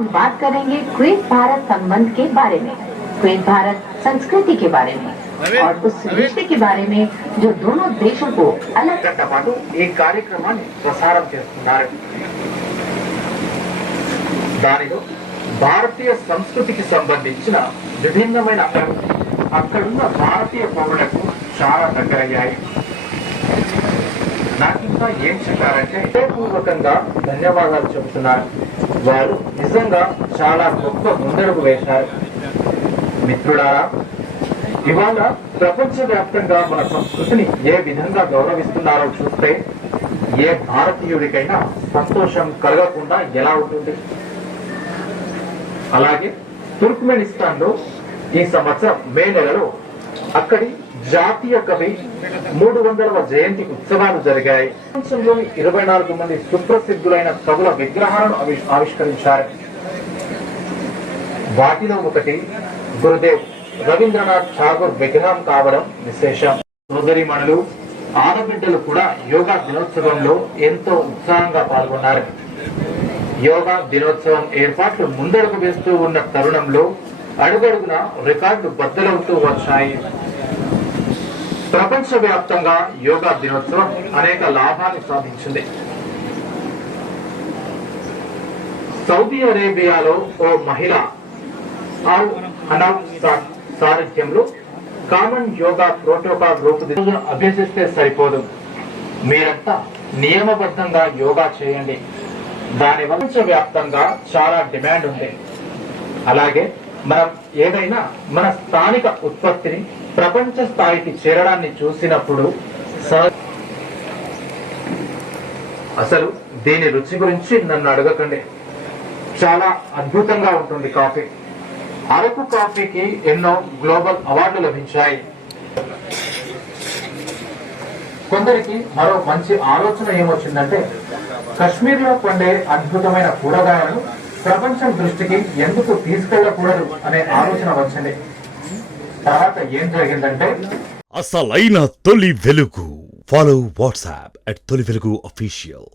हम बात करेंगे क्विज भारत संबंध के बारे में, क्विज भारत संस्कृति के बारे में और उस रिश्ते के बारे में जो दोनों देशों को अलग పాటు ఈ కార్యక్రమాన్ని ప్రసారం చేస్తున్నారు. దానిలో భారతీయ సంస్కృతికి సంబంధించిన విభిన్నమైన అక్కడున్న భారతీయ పౌరులకు చాలా దగ్గరయ్యాయి. నాకింకా ఏం చెప్పారంటే హృదయపూర్వకంగా ధన్యవాదాలు చెబుతున్నారు. వారు నిజంగా చాలా గొప్ప ముందడుగు వేశారు. మిత్రులారా, ఇవాళ ప్రపంచవ్యాప్తంగా మన సంస్కృతిని ఏ విధంగా గౌరవిస్తున్నారో చూస్తే ఏ భారతీయుడికైనా సంతోషం కలగకుండా ఎలా ఉంటుంది? అలాగే తుర్క్మెనిస్తాన్ లో ఈ సంవత్సరం మే నెలలో అక్కడి జాతీయ కవి 300వ జయంతి ఉత్సవాలు జరిగాయి. ప్రపంచంలోని 24 మంది సుప్రసిద్ధులైన కవుల విగ్రహాలను ఆవిష్కరించారు. వాటిలో ఒకటి గురుదేవ్ రవీంద్రనాథ్ ఠాగూర్ విగ్రహం కావడం విశేషం. సోదరిమణులు, ఆడబిడ్డలు కూడా యోగా దినోత్సవంలో ఎంతో ఉత్సాహంగా పాల్గొన్నారు. యోగా దినోత్సవం ఏర్పాట్లు ముందడుగు వేస్తూ ఉన్న తరుణంలో అడుగడుగున రికార్డులు బద్దలవుతూ వచ్చాయి. ప్రపంచవ్యాప్తంగా యోగా దినోత్సవం అనేక లాభాలు సాధించింది. సౌదీ అరేబియాలో ఓ మహిళ అల్ హనాఫ్ సారథ్యంలో కామన్ యోగా ప్రోటోకాల్ రూపుదిద్దుకుని అభ్యసిస్తే సరిపోదు. మీరంతా నియమబద్ధంగా యోగా చేయండి. దాని ప్రపంచవ్యాప్తంగా చాలా డిమాండ్ ఉంది. అలాగే మనం ఏదైనా మన స్థానిక ఉత్పత్తిని ప్రపంచ స్థాయికి చేరడాన్ని చూసినప్పుడు అసలు దీని రుచి గురించి నన్ను అడగకండి. చాలా అద్భుతంగా ఉంటుంది కాఫీ. అరకు కాఫీకి ఎన్నో గ్లోబల్ అవార్డులు లభించాయి. కొందరికి మరో మంచి ఆలోచన ఏమొచ్చిందంటే కశ్మీర్ లో పండే అద్భుతమైన కూరగాయలను ప్రపంచం దృష్టికి ఎందుకు తీసుకెళ్లకూడదు అనే ఆలోచన వచ్చింది. తర్వాత ఏం జరిగిందంటే అసలైన తొలి వెలుగు. ఫాలో వాట్సాప్ @తొలి వెలుగు అఫీషియల్.